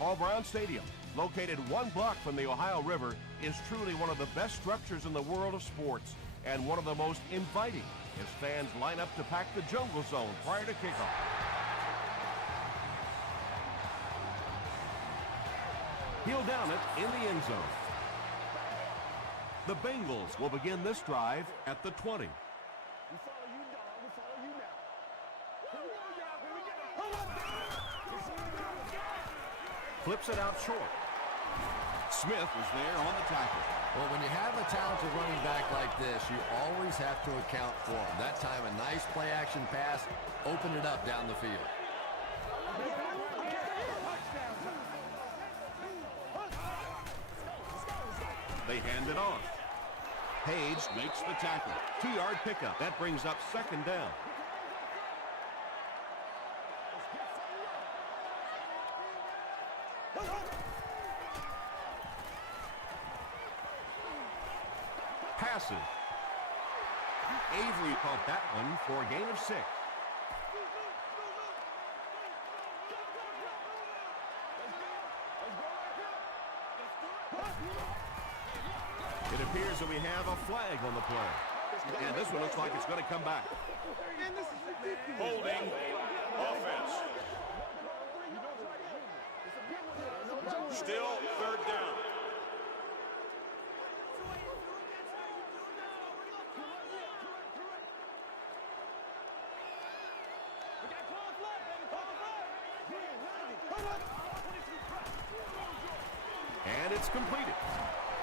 Paul Brown Stadium, located 1 block from the Ohio River, is truly one of the best structures in the world of sports and one of the most inviting as fans line up to pack the jungle zone prior to kickoff. He'll down it in the end zone. The Bengals will begin this drive at the 20. We follow you, dog. We follow you now. Flips it out short. Smith was there on the tackle. Well, when you have a talented running back like this, you always have to account for him. That time, a nice play-action pass opened it up down the field. They hand it off. Page makes the tackle. 2-yard pickup. That brings up second down. Passes. Avery caught that one for a gain of 6. It appears that we have a flag on the play. And this one looks like it's going to come back. Holding offense. Still third down. And it's completed.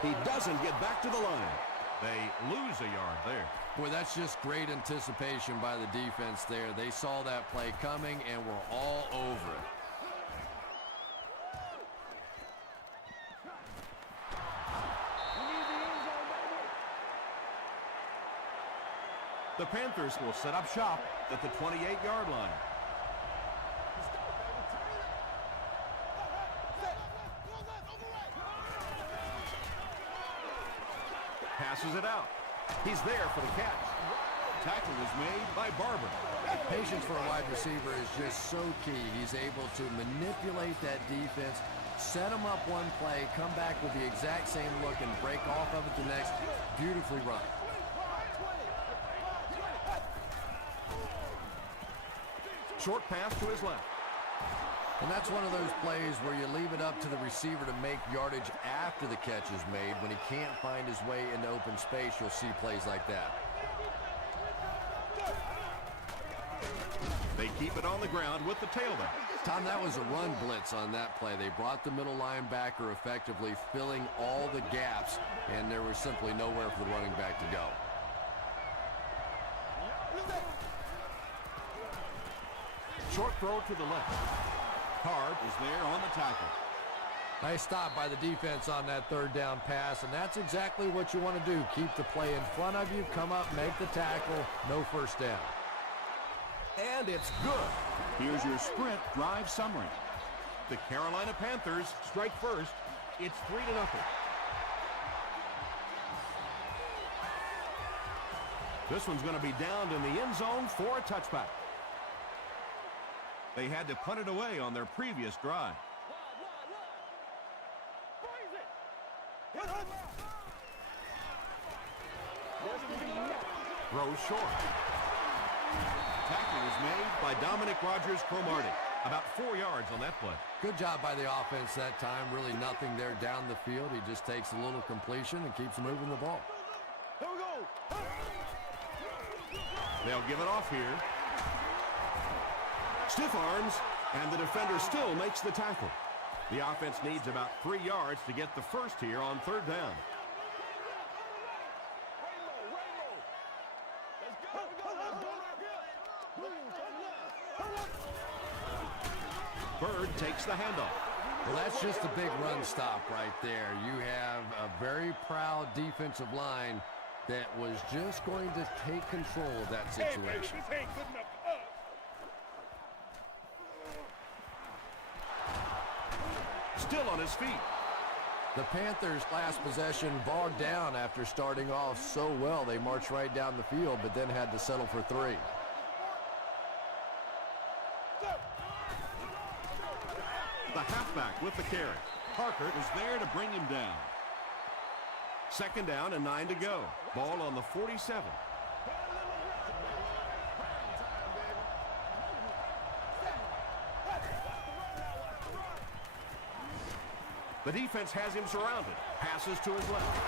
He doesn't get back to the line. They lose a yard there. Boy, that's just great anticipation by the defense there. They saw that play coming and were all over it. The Panthers will set up shop at the 28-yard line. Passes it out. He's there for the catch. Tackle is made by Barber. Patience for a wide receiver is just so key. He's able to manipulate that defense, set them up one play, come back with the exact same look, and break off of it the next. Beautifully run. Short pass to his left. And that's one of those plays where you leave it up to the receiver to make yardage after the catch is made. When he can't find his way into open space, you'll see plays like that. They keep it on the ground with the tailback. Tom, that was a run blitz on that play. They brought the middle linebacker effectively, filling all the gaps, and there was simply nowhere for the running back to go. Short throw to the left. Hart is there on the tackle. Nice stop by the defense on that third down pass, and that's exactly what you want to do. Keep the play in front of you, come up, make the tackle, no first down. And it's good. Here's your sprint drive summary. The Carolina Panthers strike first. It's 3-0. This one's going to be downed in the end zone for a touchback. They had to punt it away on their previous drive. Throws short. Tackle was made by Dominic Rodgers-Cromartie. About 4 yards on that play. Good job by the offense that time. Really nothing there down the field. He just takes a little completion and keeps moving the ball. Here we go. They'll give it off here. Stiff arms, and the defender still makes the tackle. The offense needs about 3 yards to get the first here on third down. Bird takes the handoff. Well, that's just a big run stop right there. You have a very proud defensive line that was just going to take control of that situation. This ain't good enough for us. Still on his feet. The Panthers' last possession bogged down after starting off so well. They marched right down the field, but then had to settle for 3. The halfback with the carry. Parker was there to bring him down. Second down and 9 to go. Ball on the 47. The defense has him surrounded. Passes to his left.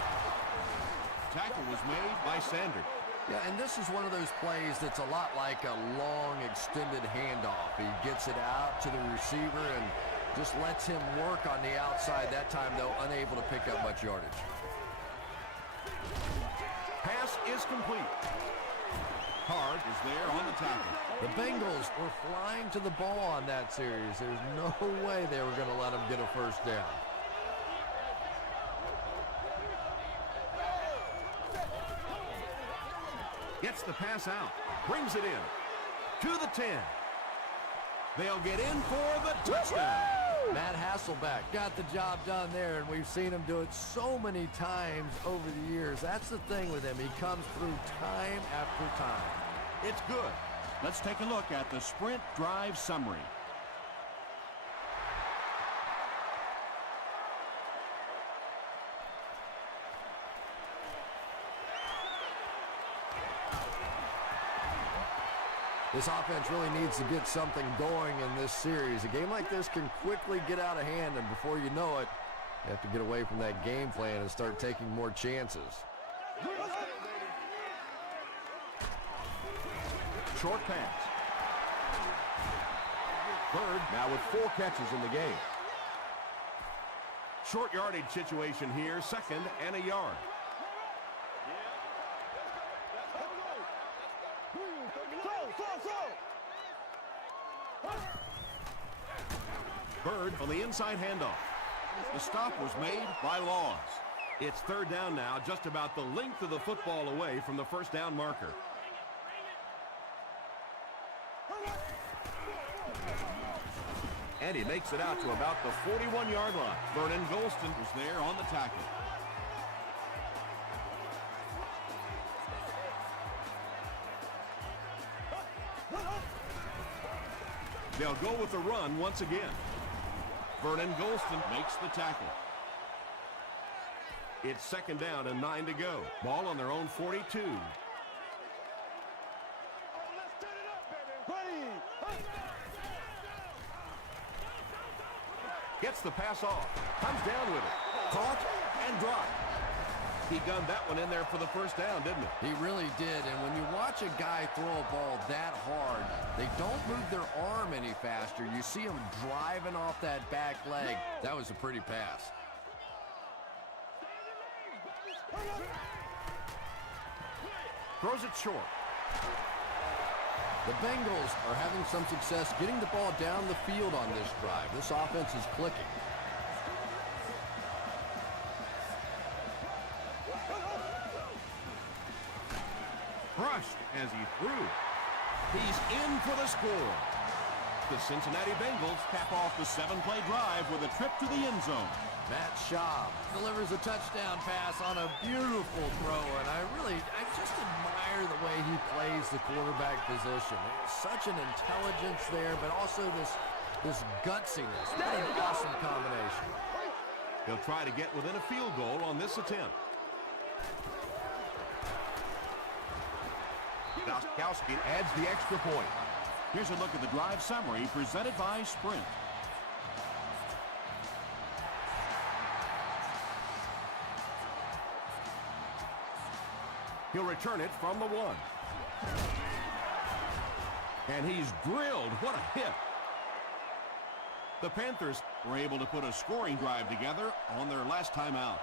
Tackle was made by Sanders. Yeah, and this is one of those plays that's a lot like a long, extended handoff. He gets it out to the receiver and just lets him work on the outside. That time, though, unable to pick up much yardage. Pass is complete. Hard is there on the tackle. The Bengals were flying to the ball on that series. There's no way they were going to let him get a first down. Gets the pass out. Brings it in. To the 10. They'll get in for the touchdown. Matt Hasselbeck got the job done there, and we've seen him do it so many times over the years. That's the thing with him. He comes through time after time. It's good. Let's take a look at the sprint drive summary. This offense really needs to get something going in this series. A game like this can quickly get out of hand, and before you know it, you have to get away from that game plan and start taking more chances. Short pass. Bird now with 4 catches in the game. Short yardage situation here, second and a yard. Bird on the inside handoff. The stop was made by Laws. It's third down now, just about the length of the football away from the first down marker. And he makes it out to about the 41-yard line. Vernon Golston was there on the tackle. They'll go with the run once again. Vernon Golston makes the tackle. It's second down and 9 to go. Ball on their own 42. Gets the pass off. Comes down with it. Caught and dropped. He gunned that one in there for the first down, didn't he? He really did, and when you watch a guy throw a ball that hard, they don't move their arm any faster. You see him driving off that back leg. That was a pretty pass. Throws it short. The Bengals are having some success getting the ball down the field on this drive. This offense is clicking. Crushed as he threw. He's in for the score. The Cincinnati Bengals cap off the 7-play drive with a trip to the end zone. Matt Schaub delivers a touchdown pass on a beautiful throw, and I just admire the way he plays the quarterback position. There's such an intelligence there, but also this gutsiness. What an awesome combination. He'll try to get within a field goal on this attempt. Gostkowski adds the extra point. Here's a look at the drive summary presented by Sprint. He'll return it from the 1. And he's drilled. What a hit. The Panthers were able to put a scoring drive together on their last time out.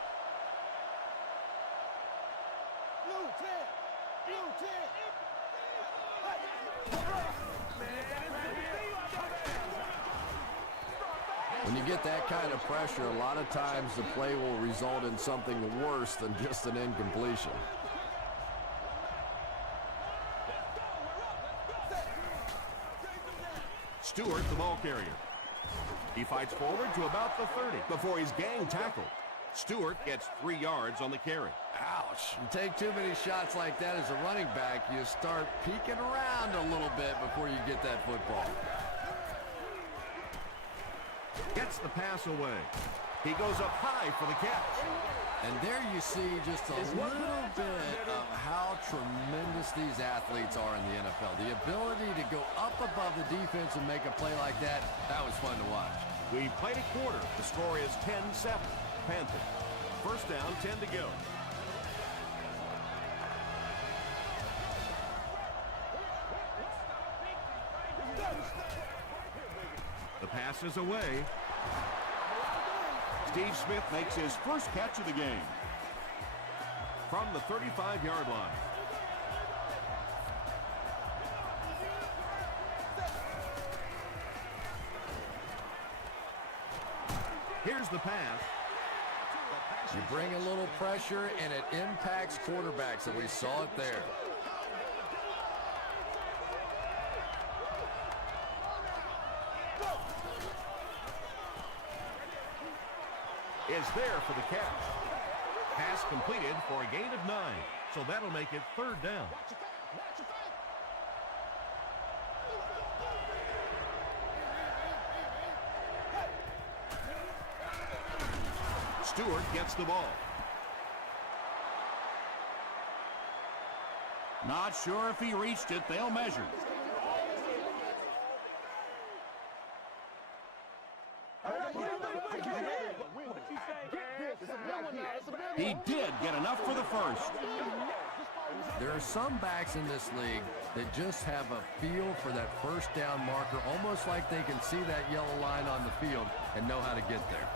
When you get that kind of pressure, a lot of times the play will result in something worse than just an incompletion. Stewart, the ball carrier. He fights forward to about the 30 before he's gang tackled. Stewart gets 3 yards on the carry. Ouch. You take too many shots like that as a running back, you start peeking around a little bit before you get that football. Gets the pass away. He goes up high for the catch. And there you see just a little bit of how tremendous these athletes are in the NFL. The ability to go up above the defense and make a play like that, that was fun to watch. We played a quarter. The score is 10-7. Panthers. First down, 10 to go. The pass is away. Steve Smith makes his first catch of the game from the 35-yard line. Here's the pass. You bring a little pressure, and it impacts quarterbacks, and we saw it there. Is there for the catch. Pass completed for a gain of 9, so that'll make it third down. Stewart gets the ball. Not sure if he reached it. They'll measure. He did get enough for the first. There are some backs in this league that just have a feel for that first down marker, almost like they can see that yellow line on the field and know how to get there.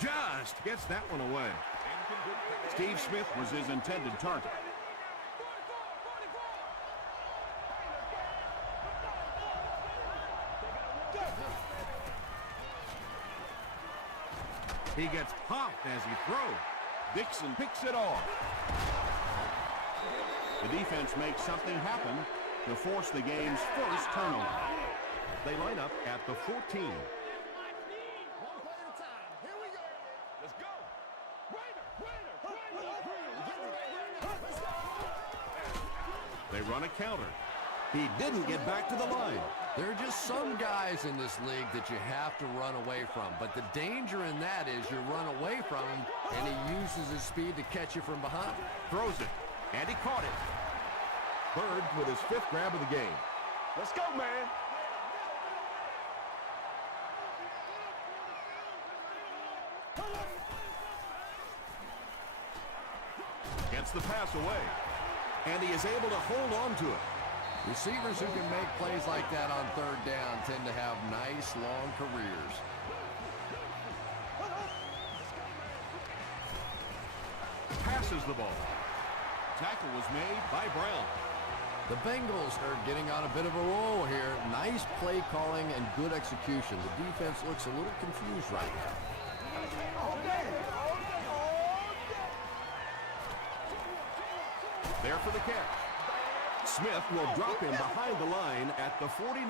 Just gets that one away. Steve Smith was his intended target. He gets popped as he throws. Dixon picks it off. The defense makes something happen to force the game's first turnover. They line up at the 14. They run a counter. He didn't get back to the line. There are just some guys in this league that you have to run away from. But the danger in that is you run away from him, and he uses his speed to catch you from behind. Throws it, and he caught it. Bird with his 5th grab of the game. Let's go, man. Gets the pass away, and he is able to hold on to it. Receivers who can make plays like that on third down tend to have nice, long careers. Passes the ball. Tackle was made by Brown. The Bengals are getting on a bit of a roll here. Nice play calling and good execution. The defense looks a little confused right now. There for the catch. Smith will drop him behind the line at the 49.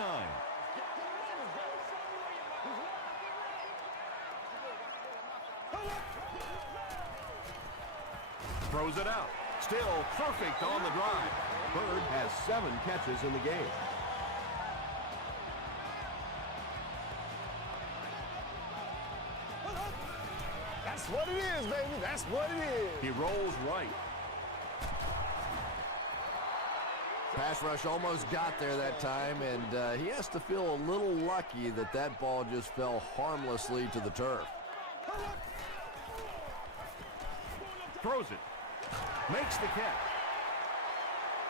Throws it out. Still perfect on the drive. Bird has 7 catches in the game. That's what it is, baby. That's what it is. He rolls right. Pass rush almost got there that time, and he has to feel a little lucky that that ball just fell harmlessly to the turf. Throws it. Makes the catch.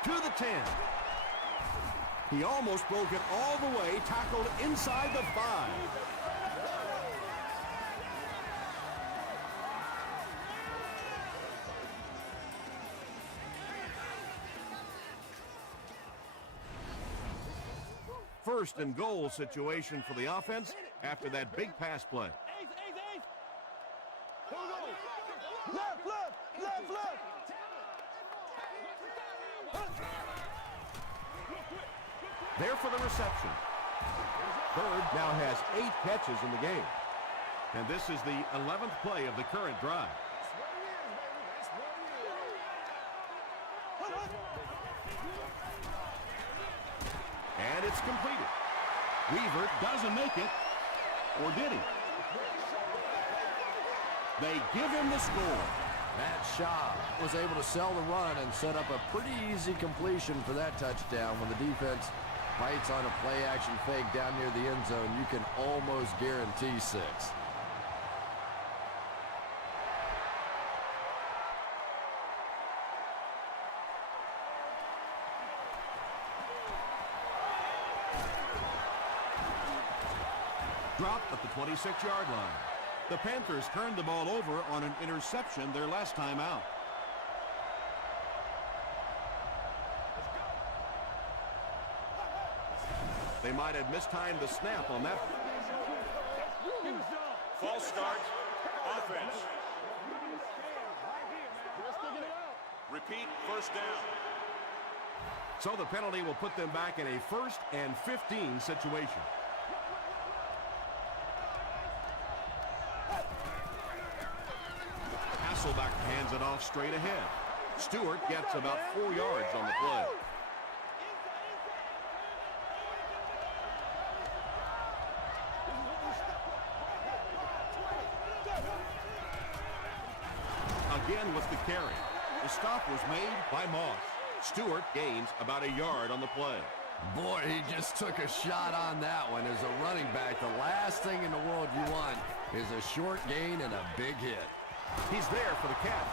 To the 10. He almost broke it all the way, tackled inside the 5. First and goal situation for the offense after that big pass play. Left, left, left, left. There for the reception. Bird now has 8 catches in the game. And this is the 11th play of the current drive. That's what it is, baby. That's what it is. And it's completed. Weaver doesn't make it. Or did he? They give him the score. Matt Shaw was able to sell the run and set up a pretty easy completion for that touchdown. When the defense bites on a play-action fake down near the end zone, you can almost guarantee 6. Dropped at the 26-yard line. The Panthers turned the ball over on an interception their last time out. They might have mistimed the snap on that. False start. Offense. Repeat, first down. So the penalty will put them back in a 1st and 15 situation. Hasselbeck hands it off straight ahead. Stewart gets about 4 yards on the play. Again with the carry. The stop was made by Moss. Stewart gains about a yard on the play. Boy, he just took a shot on that one. As a running back, the last thing in the world you want is a short gain and a big hit. He's there for the catch.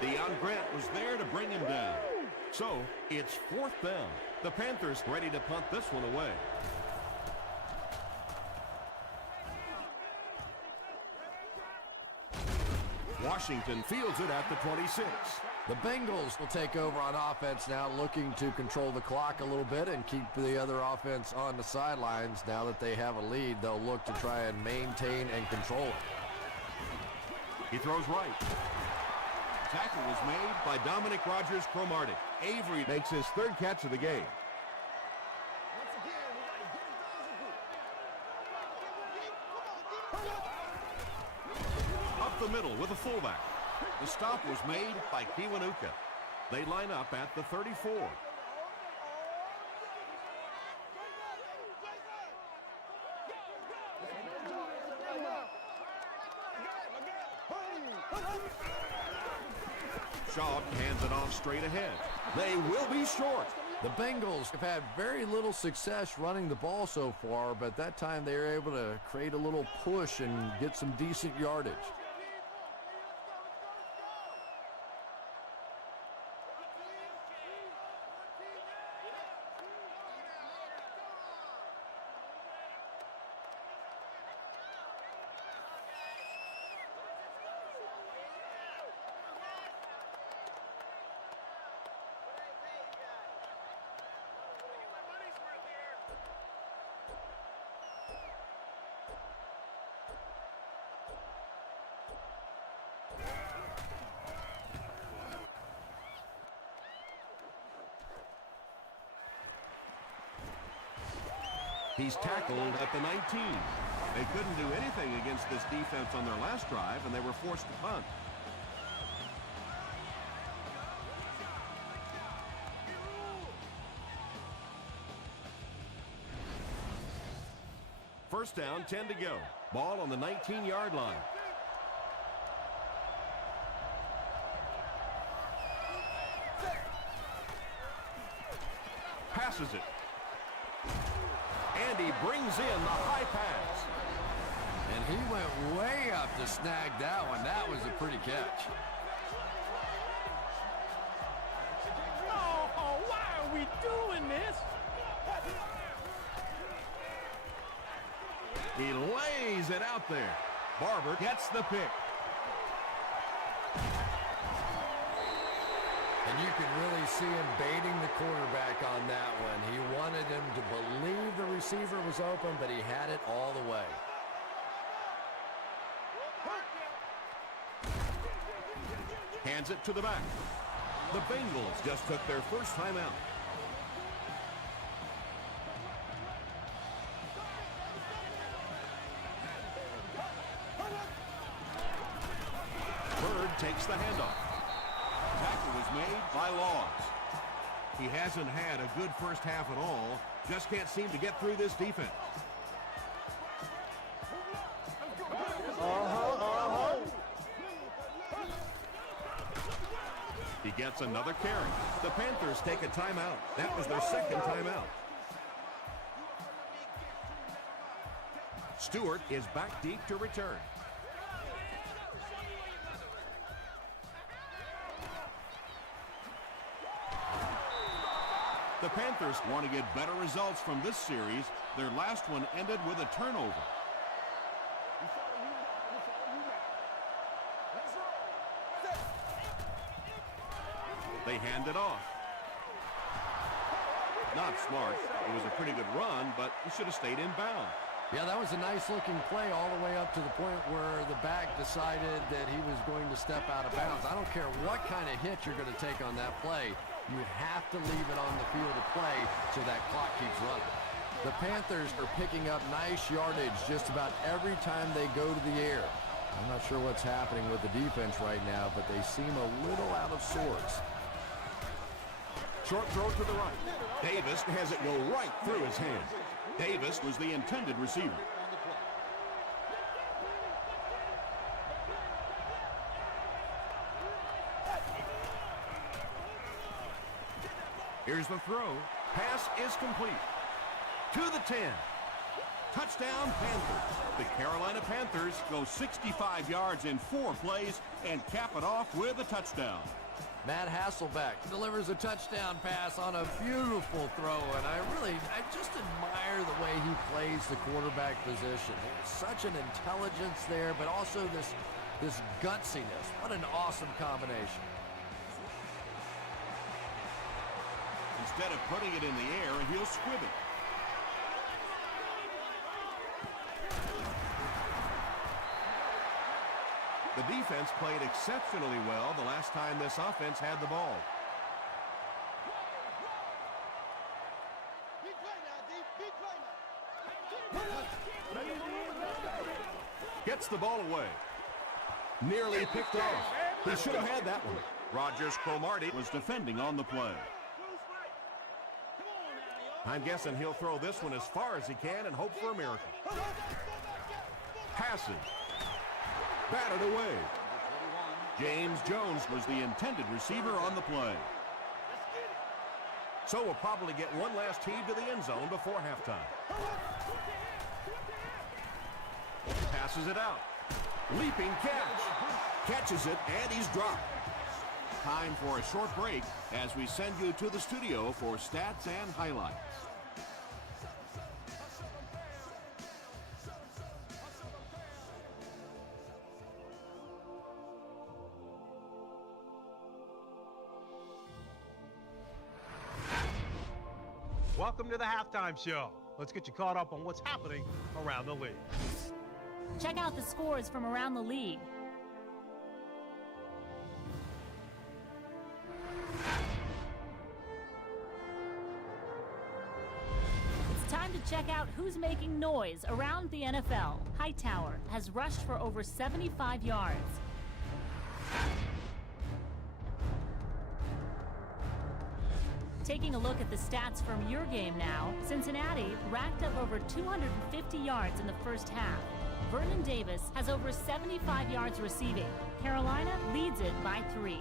Deion Grant was there to bring him down. So, it's 4th down. The Panthers ready to punt this one away. Washington fields it at the 26. The Bengals will take over on offense now, looking to control the clock a little bit and keep the other offense on the sidelines. Now that they have a lead, they'll look to try and maintain and control it. He throws right. Tackle was made by Dominic Rodgers-Cromartie. Avery makes his 3rd catch of the game. Once again, we got to get it done as a group. Up the middle with a fullback. The stop was made by Kiwanuka. They line up at the 34. Shaw hands it off straight ahead. They will be short. The Bengals have had very little success running the ball so far, but that time they were able to create a little push and get some decent yardage. He's tackled at the 19. They couldn't do anything against this defense on their last drive, and they were forced to punt. First down, 10 to go. Ball on the 19-yard line. Passes it. And he brings in the high pass. And he went way up to snag that one. That was a pretty catch. Oh, why are we doing this? He lays it out there. Barber gets the pick. And you can really see him baiting the quarterback on that one. He wanted him to believe the receiver was open, but he had it all the way. Hands it to the back. The Bengals just took their first time out. takes the handoff. Tackle was made by Laws. He hasn't had a good first half at all. Just can't seem to get through this defense. He gets another carry. The Panthers take a timeout. That was their second timeout. Stewart is back deep to return. The Panthers want to get better results from this series. Their last one ended with a turnover. They hand it off. Not smart. It was a pretty good run, but he should have stayed in bounds. Yeah, that was a nice-looking play all the way up to the point where the back decided that he was going to step out of bounds. I don't care what kind of hit you're going to take on that play. You have to leave it on the field of play so that clock keeps running. The Panthers are picking up nice yardage just about every time they go to the air. I'm not sure what's happening with the defense right now, but they seem a little out of sorts. Short throw to the right. Davis has it go right through his hands. Davis was the intended receiver. Here's the throw. Pass is complete. To the 10. Touchdown, Panthers. The Carolina Panthers go 65 yards in 4 plays and cap it off with a touchdown. Matt Hasselbeck delivers a touchdown pass on a beautiful throw, and I just admire the way he plays the quarterback position. There's such an intelligence there, but also this gutsiness. What an awesome combination. Instead of putting it in the air, he'll squib it. The defense played exceptionally well the last time this offense had the ball. Gets the ball away. Nearly picked off. He should have had that one. Rogers Cromartie was defending on the play. I'm guessing he'll throw this one as far as he can and hope for a miracle. Passes. Batted away. James Jones was the intended receiver on the play. So we'll probably get one last heave to the end zone before halftime. Passes it out. Leaping catch. Catches it, and he's dropped. Time for a short break as we send you to the studio for stats and highlights. Welcome to the Halftime Show. Let's get you caught up on what's happening around the league. Check out the scores from around the league. It's time to check out who's making noise around the NFL. Hightower has rushed for over 75 yards. Taking a look at the stats from your game now, Cincinnati racked up over 250 yards in the first half. Vernon Davis has over 75 yards receiving. Carolina leads it by 3.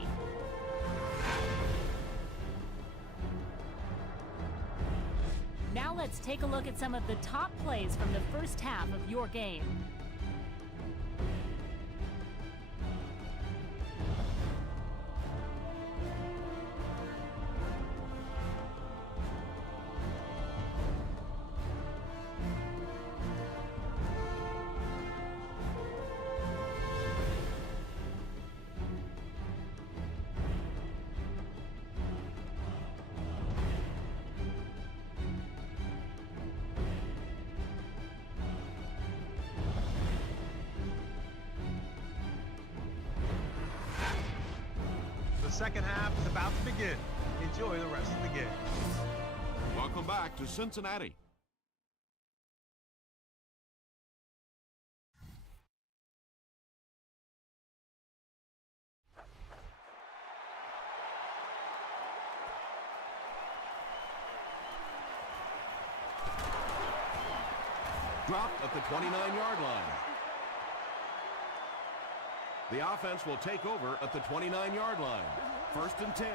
Now let's take a look at some of the top plays from the first half of your game. The second half is about to begin. Enjoy the rest of the game. Welcome back to Cincinnati. dropped at the 29-yard line. The offense will take over at the 29-yard line. 1st and 10.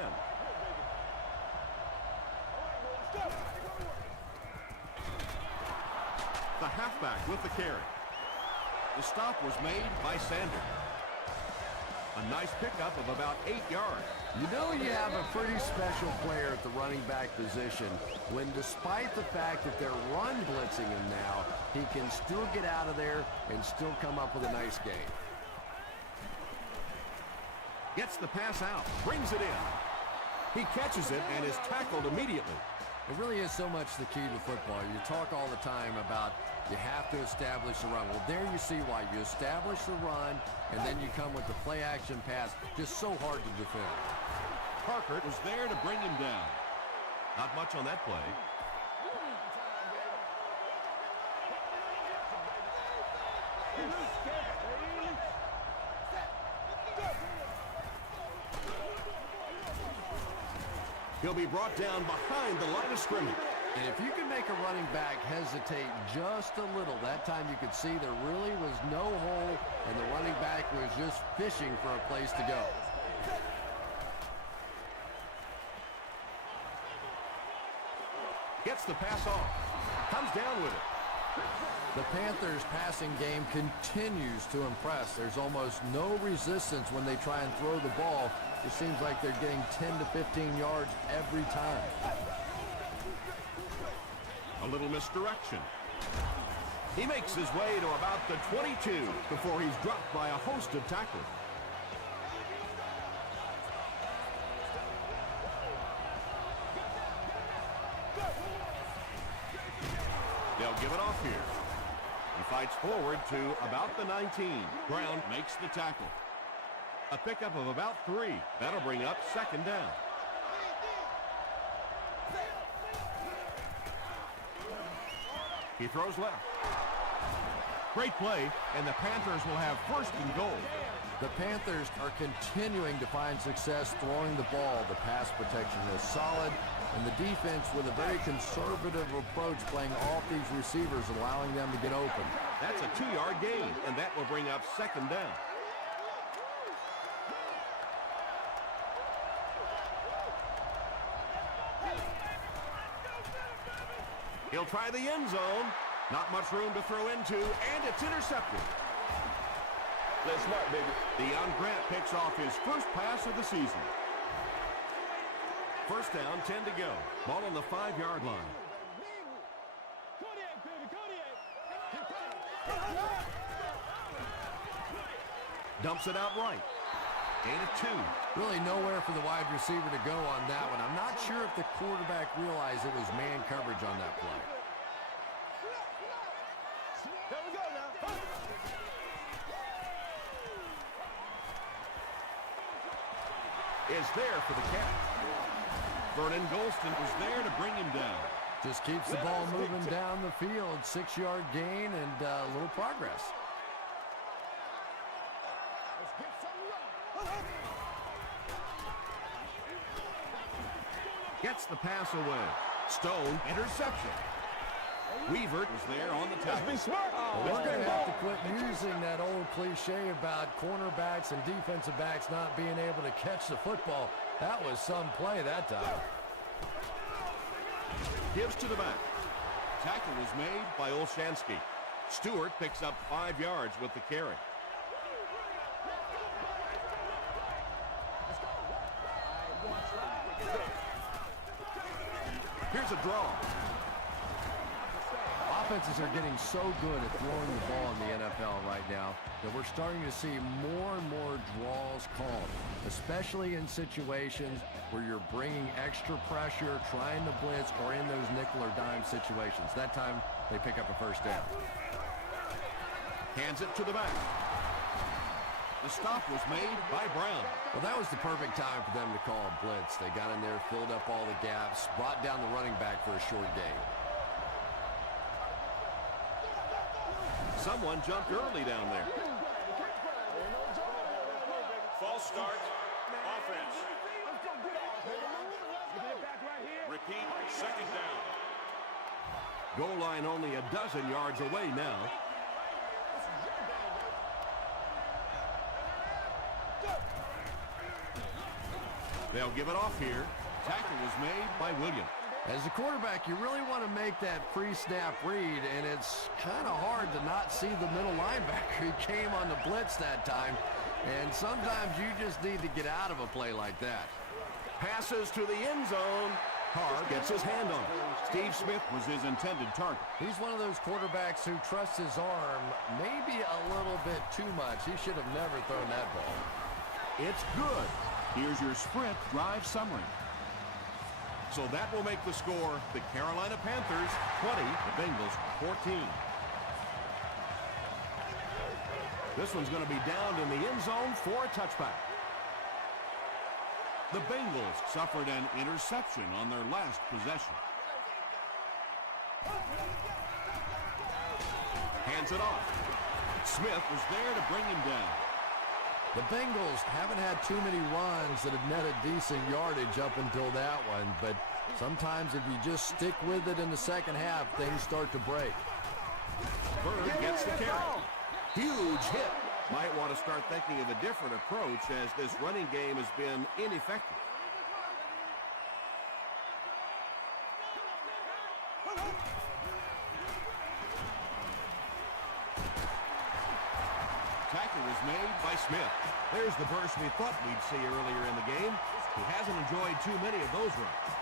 The halfback with the carry. The stop was made by Sanders. A nice pickup of about 8 yards. You know you have a pretty special player at the running back position when, despite the fact that they're run blitzing him now, he can still get out of there and still come up with a nice game. Gets the pass out, brings it in. He catches it and is tackled immediately. It really is so much the key to football. You talk all the time about you have to establish the run. Well, there you see why. You establish the run, and then you come with the play-action pass. Just so hard to defend. Parker was there to bring him down. Not much on that play. He'll be brought down behind the line of scrimmage. And if you can make a running back hesitate just a little, that time you could see there really was no hole, and the running back was just fishing for a place to go. Gets the pass off. Comes down with it. The Panthers' passing game continues to impress. There's almost no resistance when they try and throw the ball. It seems like they're getting 10 to 15 yards every time. A little misdirection. He makes his way to about the 22 before he's dropped by a host of tacklers. They'll give it off here. He fights forward to about the 19. Brown makes the tackle. A pickup of about 3. That'll bring up 2nd down. He throws left. Great play, and the Panthers will have 1st and goal. The Panthers are continuing to find success throwing the ball. The pass protection is solid, and the defense with a very conservative approach playing off these receivers, allowing them to get open. That's a 2-yard gain, and that will bring up 2nd down. He'll try the end zone. Not much room to throw into, and it's intercepted. That's smart, baby. Deion Grant picks off his first pass of the season. 1st down, 10 to go. Ball on the 5-yard line. Dumps it out right. Gain of 2. Really nowhere for the wide receiver to go on that one. I'm not sure if the quarterback realized it was man coverage on that play. There we go now. Is there for the catch. Vernon Golston was there to bring him down. Just keeps the ball moving down the field. 6-yard gain and a little progress. Gets the pass away. Stone, interception. Weaver was there on the tackle. Be smart. We're going to have to quit using that old cliche about cornerbacks and defensive backs not being able to catch the football. That was some play that time. Gives to the back. Tackle was made by Olshansky. Stewart picks up 5 yards with the carry. Here's a draw. Offenses are getting so good at throwing the ball in the NFL right now that we're starting to see more and more draws called, especially in situations where you're bringing extra pressure, trying to blitz, or in those nickel or dime situations. That time, they pick up a 1st down. Hands it to the back. The stop was made by Brown. Well, that was the perfect time for them to call a blitz. They got in there, filled up all the gaps, brought down the running back for a short gain. Someone jumped early down there. False start. Offense. Repeat. 2nd down. Goal line only a dozen yards away now. They'll give it off here. Tackle was made by Williams. As a quarterback, you really want to make that pre-snap read, and it's kind of hard to not see the middle linebacker. He came on the blitz that time, and sometimes you just need to get out of a play like that. Passes to the end zone. Carr gets his hand on it. Steve Smith was his intended target. He's one of those quarterbacks who trusts his arm maybe a little bit too much. He should have never thrown that ball. It's good. Here's your sprint drive summary. So that will make the score the Carolina Panthers 20, the Bengals 14. This one's going to be down in the end zone for a touchback. The Bengals suffered an interception on their last possession. Hands it off. Smith was there to bring him down. The Bengals haven't had too many runs that have netted decent yardage up until that one, but sometimes if you just stick with it in the second half, things start to break. Bird gets the carry. Huge hit. Might want to start thinking of a different approach as this running game has been ineffective. Tackle was made by Smith. There's the burst we thought we'd see earlier in the game. He hasn't enjoyed too many of those runs.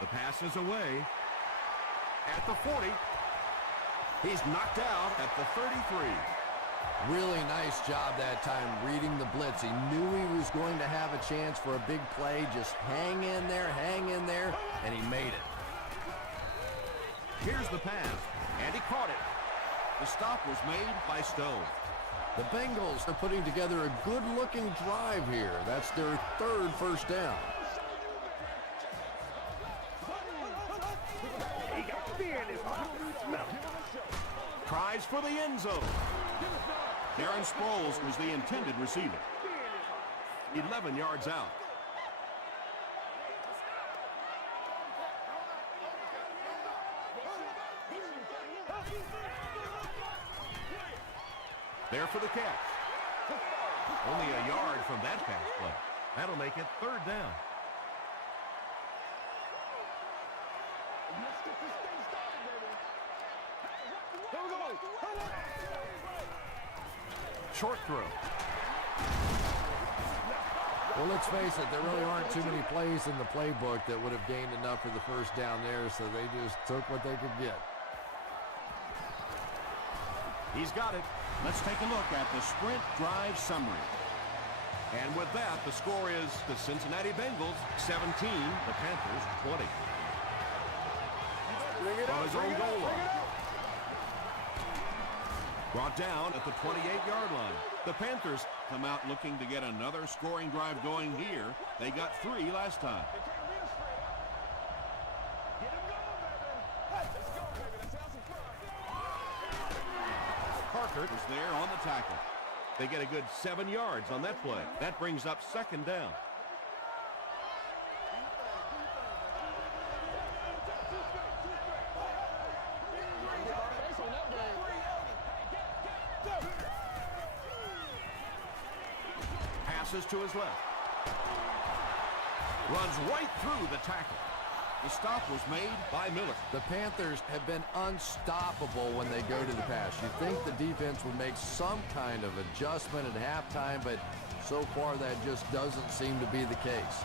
The pass is away. At the 40. He's knocked out at the 33. Really nice job that time reading the blitz. He knew he was going to have a chance for a big play. Just hang in there, and he made it. Here's the pass, and he caught it. The stop was made by Stone. The Bengals are putting together a good-looking drive here. That's their third first down. Tries for the end zone. Darren Sproles was the intended receiver. 11 yards out. There for the catch. Only a yard from that pass play. That'll make it third down. Short throw. Well, let's face it, there really aren't too many plays in the playbook that would have gained enough for the first down there, so they just took what they could get. He's got it. Let's take a look at the sprint drive summary. And with that, the score is the Cincinnati Bengals 17, the Panthers 20. From his own goal line. Brought down at the 28-yard line. The Panthers come out looking to get another scoring drive going here. They got 3 last time. Parker was there on the tackle. They get a good 7 yards on that play. That brings up second down. Passes to his left. Runs right through the tackle. The stop was made by Miller. The Panthers have been unstoppable when they go to the pass. You'd think the defense would make some kind of adjustment at halftime, but so far that just doesn't seem to be the case.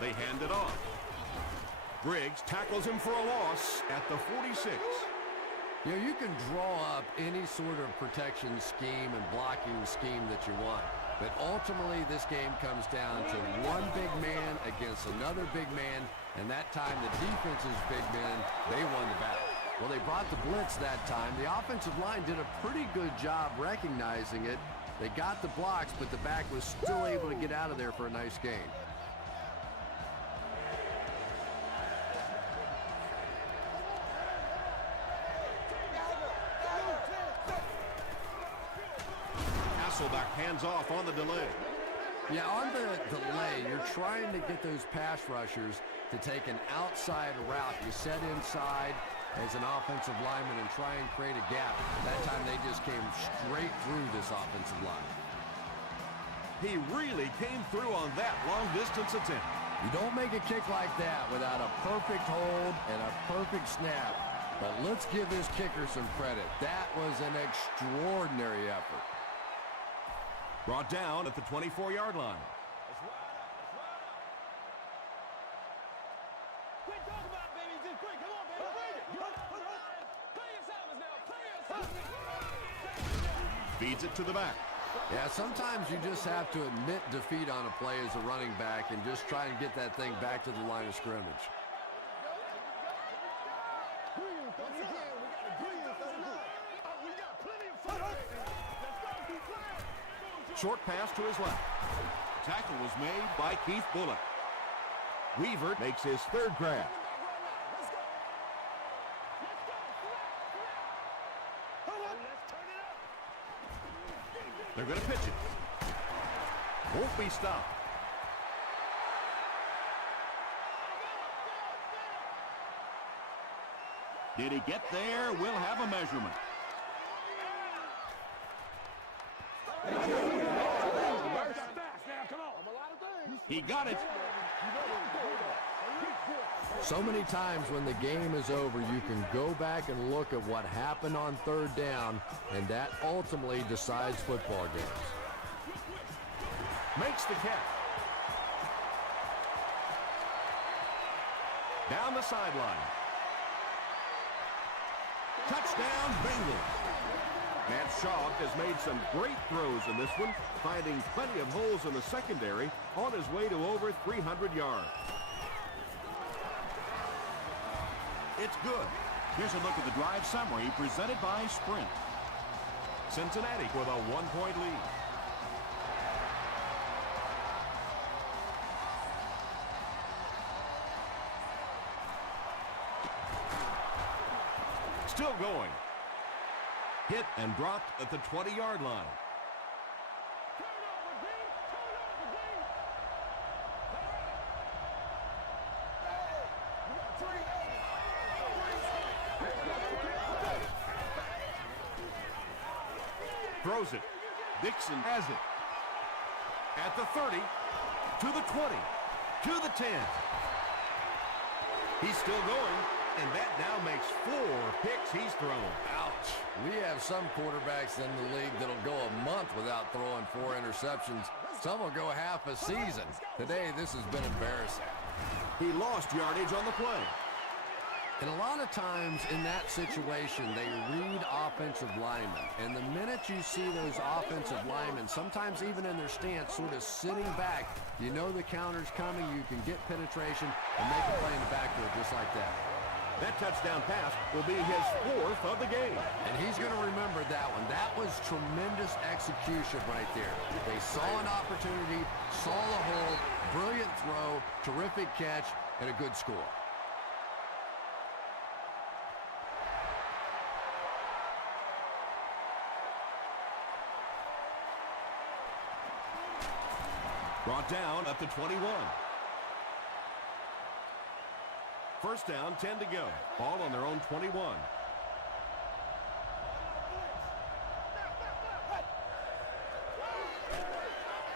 They hand it off. Briggs tackles him for a loss at the 46. You know, you can draw up any sort of protection scheme and blocking scheme that you want, but ultimately this game comes down to one big man against another big man, and that time the defense's big men, they won the battle. Well, they brought the blitz that time. The offensive line did a pretty good job recognizing it. They got the blocks, but the back was still able to get out of there for a nice gain. Hasselbeck hands off on the delay. Yeah, on the delay, you're trying to get those pass rushers to take an outside route. You set inside as an offensive lineman and try and create a gap. That time they just came straight through this offensive line. He really came through on that long-distance attempt. You don't make a kick like that without a perfect hold and a perfect snap. But let's give this kicker some credit. That was an extraordinary effort. Brought down at the 24-yard line. Quick, talk about it, baby. Just quick. Come on, baby. Play your assignments now. Play your assignments. Feeds it to the back. Yeah, sometimes you just have to admit defeat on a play as a running back and just try and get that thing back to the line of scrimmage. Short pass to his left. Tackle was made by Keith Bullock. Weaver makes his third grab. They're going to pitch it. Won't be stopped. Did he get there? We'll have a measurement. He got it. So many times when the game is over, you can go back and look at what happened on third down, and that ultimately decides football games. Makes the catch. Down the sideline. Touchdown, Bengals. Matt Schaub has made some great throws in this one, finding plenty of holes in the secondary on his way to over 300 yards. It's good. Here's a look at the drive summary presented by Sprint. Cincinnati with a 1-point lead. Still going. Hit and dropped at the 20-yard line. Throws it. Dixon has it. At the 30, to the 20, to the 10. He's still going, and that now makes 4 picks he's thrown. Ouch. We have some quarterbacks in the league that'll go a month without throwing 4 interceptions. Some will go half a season. Today, this has been embarrassing. He lost yardage on the play. And a lot of times in that situation, they read offensive linemen. And the minute you see those offensive linemen, sometimes even in their stance, sort of sitting back, you know the counter's coming, you can get penetration and make a play in the backfield just like that. That touchdown pass will be his 4th of the game. And he's going to remember that one. That was tremendous execution right there. They saw an opportunity, saw the hole, brilliant throw, terrific catch, and a good score. Brought down at the 21. First down, 10 to go. Ball on their own 21.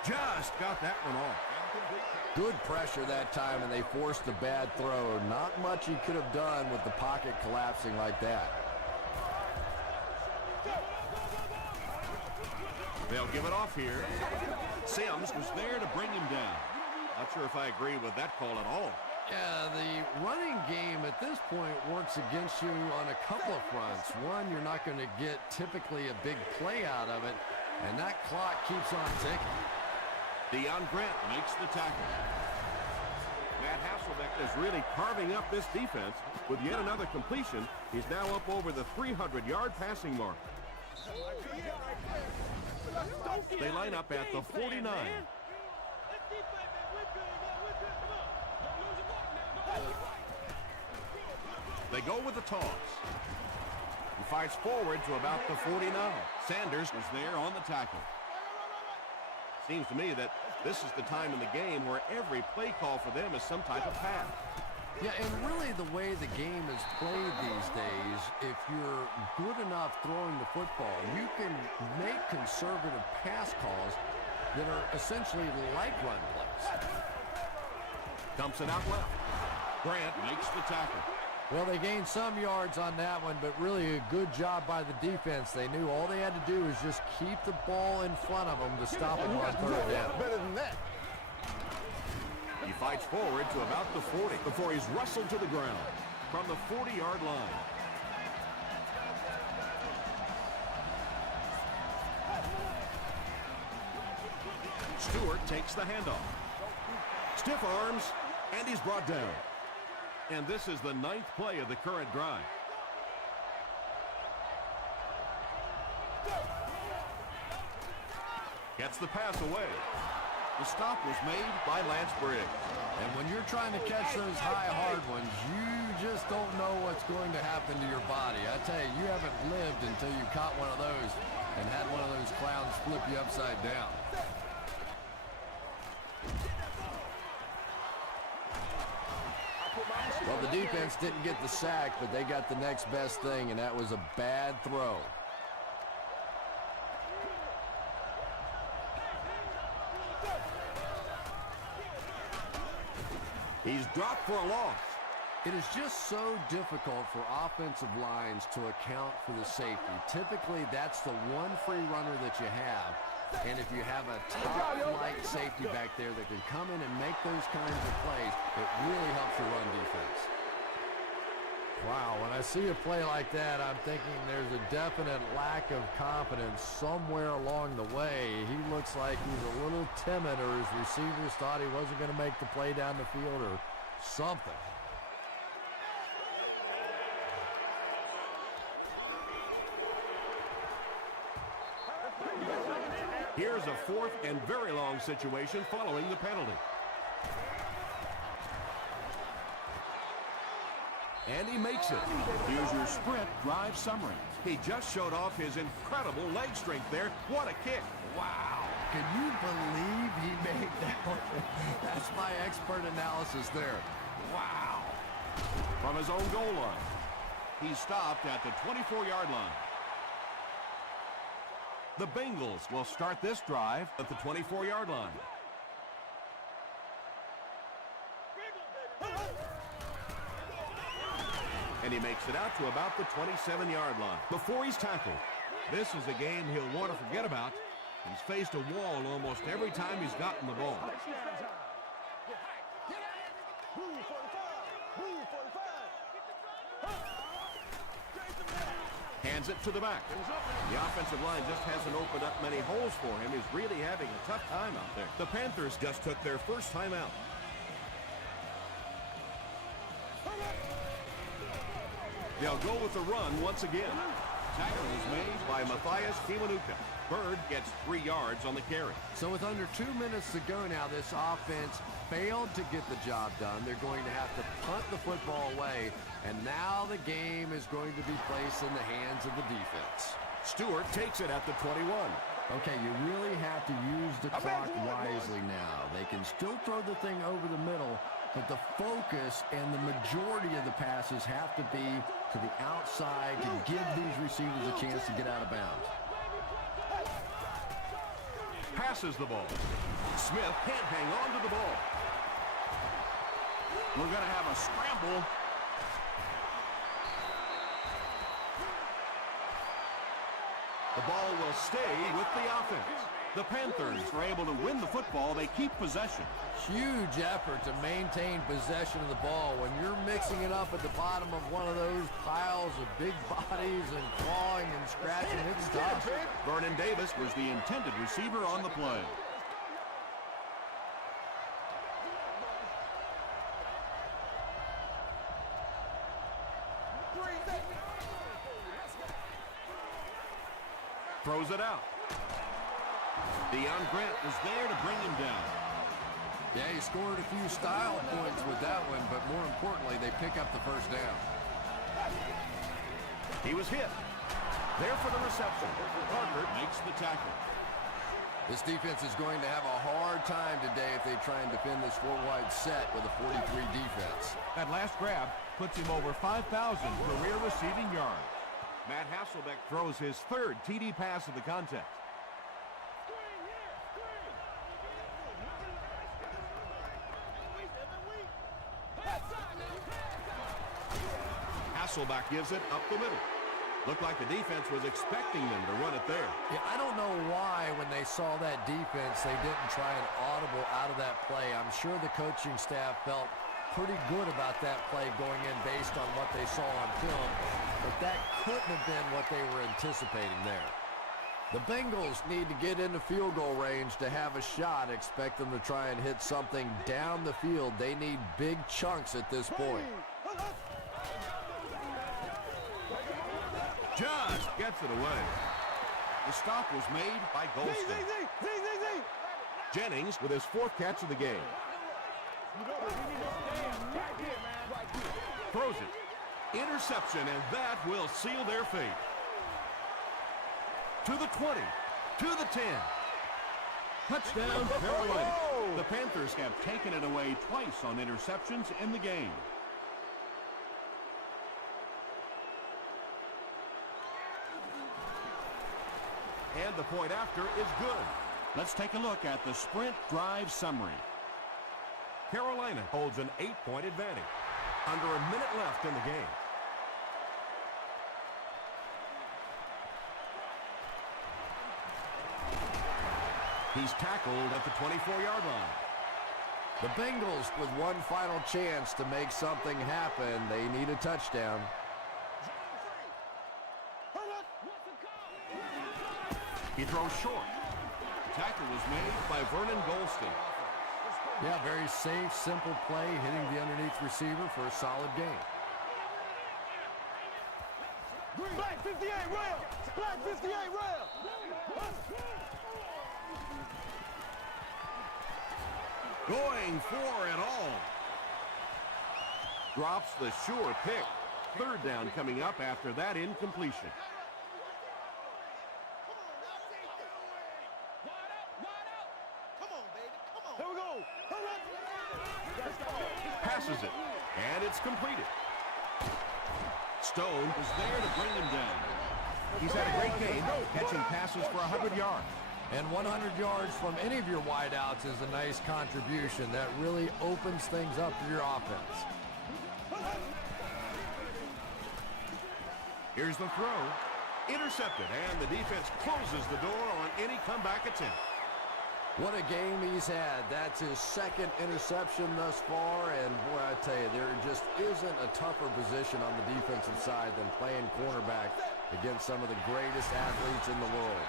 Just got that one off. Good pressure that time, and they forced a bad throw. Not much he could have done with the pocket collapsing like that. They'll give it off here. Sims was there to bring him down. Not sure if I agree with that call at all. Yeah, the running game at this point works against you on a couple of fronts. One, you're not going to get typically a big play out of it, and that clock keeps on ticking. Deion Grant makes the tackle. Matt Hasselbeck is really carving up this defense with yet another completion. He's now up over the 300-yard passing mark. They line up at the 49. They go with the toss. He fights forward to about the 49. Sanders was there on the tackle. Seems to me that this is the time in the game where every play call for them is some type of pass. Yeah, and really the way the game is played these days, if you're good enough throwing the football, you can make conservative pass calls that are essentially like run plays. Dumps it out left. Grant makes the tackle. Well, they gained some yards on that one, but really a good job by the defense. They knew all they had to do was just keep the ball in front of them to stop them on third down. Better than that. He fights forward to about the 40 before he's wrestled to the ground from the 40-yard line. Stewart takes the handoff. Stiff arms, and he's brought down. And this is the 9th play of the current drive. Gets the pass away. The stop was made by Lance Briggs. And when you're trying to catch those high, hard ones, you just don't know what's going to happen to your body. I tell you, you haven't lived until you caught one of those and had one of those clowns flip you upside down. Well, the defense didn't get the sack, but they got the next best thing, and that was a bad throw. He's dropped for a loss. It is just so difficult for offensive lines to account for the safety. Typically, that's the one free runner that you have. And if you have a top-flight safety back there that can come in and make those kinds of plays, it really helps your run defense. Wow, when I see a play like that, I'm thinking there's a definite lack of confidence somewhere along the way. He looks like he's a little timid, or his receivers thought he wasn't going to make the play down the field or something. Here's a 4th and very long situation following the penalty. And he makes it. Here's your sprint drive summary. He just showed off his incredible leg strength there. What a kick. Wow. Can you believe he made that one? That's my expert analysis there. Wow. From his own goal line. He stopped at the 24-yard line. The Bengals will start this drive at the 24-yard line. And he makes it out to about the 27-yard line before he's tackled. This is a game he'll want to forget about. He's faced a wall almost every time he's gotten the ball. Hands it to the back. The offensive line just hasn't opened up many holes for him. He's really having a tough time out there. The Panthers just took their first time out. They'll go with the run once again. Tackle is made by Matthias Kiwanuka. Bird gets 3 yards on the carry. So with under 2 minutes to go now, this offense failed to get the job done. They're going to have to punt the football away, and now the game is going to be placed in the hands of the defense. Stewart takes it at the 21. Okay, you really have to use the clock wisely now. They can still throw the thing over the middle, but the focus and the majority of the passes have to be to the outside to give these receivers a chance to get out of bounds. Passes the ball. Smith can't hang on to the ball. We're going to have a scramble. The ball will stay with the offense. The Panthers are able to win the football. They keep possession. Huge effort to maintain possession of the ball. When you're mixing it up at the bottom of one of those piles of big bodies and clawing and scratching, it's tough. Vernon Davis was the intended receiver on the play. Throws it out. Deion Grant was there to bring him down. Yeah, he scored a few style points with that one, but more importantly, they pick up the first down. He was hit. There for the reception. Parker makes the tackle. This defense is going to have a hard time today if they try and defend this four-wide set with a 43 defense. That last grab puts him over 5,000 career receiving yards. Matt Hasselbeck throws his third TD pass of the contest. Hasselbeck gives it up the middle. Looked like the defense was expecting them to run it there. Yeah, I don't know why when they saw that defense, they didn't try an audible out of that play. I'm sure the coaching staff felt pretty good about that play going in based on what they saw on film, but that couldn't have been what they were anticipating there. The Bengals need to get into field goal range to have a shot. Expect them to try and hit something down the field. They need big chunks at this point. Just gets it away. The stop was made by Golston. Jennings with his fourth catch of the game. Throws it. Interception, and that will seal their fate. To the 20. To the 10. Touchdown, Carolina. The Panthers have taken it away twice on interceptions in the game. And the point after is good. Let's take a look at the sprint drive summary. Carolina holds an 8-point advantage. Under a minute left in the game. He's tackled at the 24-yard line. The Bengals with one final chance to make something happen. They need a touchdown. He throws short. Tackle was made by Vernon Golston. Yeah, very safe, simple play, hitting the underneath receiver for a solid gain. Black 58 rail! Black 58 rail! Going for it all. Drops the sure pick. Third down coming up after that incompletion. Passes it, and it's completed. Stone was there to bring him down. He's had a great game, catching passes for 100 yards. And 100 yards from any of your wideouts is a nice contribution. That really opens things up for your offense. Here's the throw. Intercepted, and the defense closes the door on any comeback attempt. What a game he's had. That's his second interception thus far, and boy, I tell you, there just isn't a tougher position on the defensive side than playing cornerback against some of the greatest athletes in the world.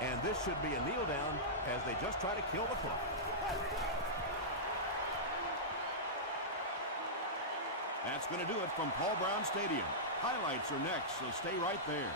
And this should be a kneel down as they just try to kill the clock. That's going to do it from Paul Brown Stadium. Highlights are next, so stay right there.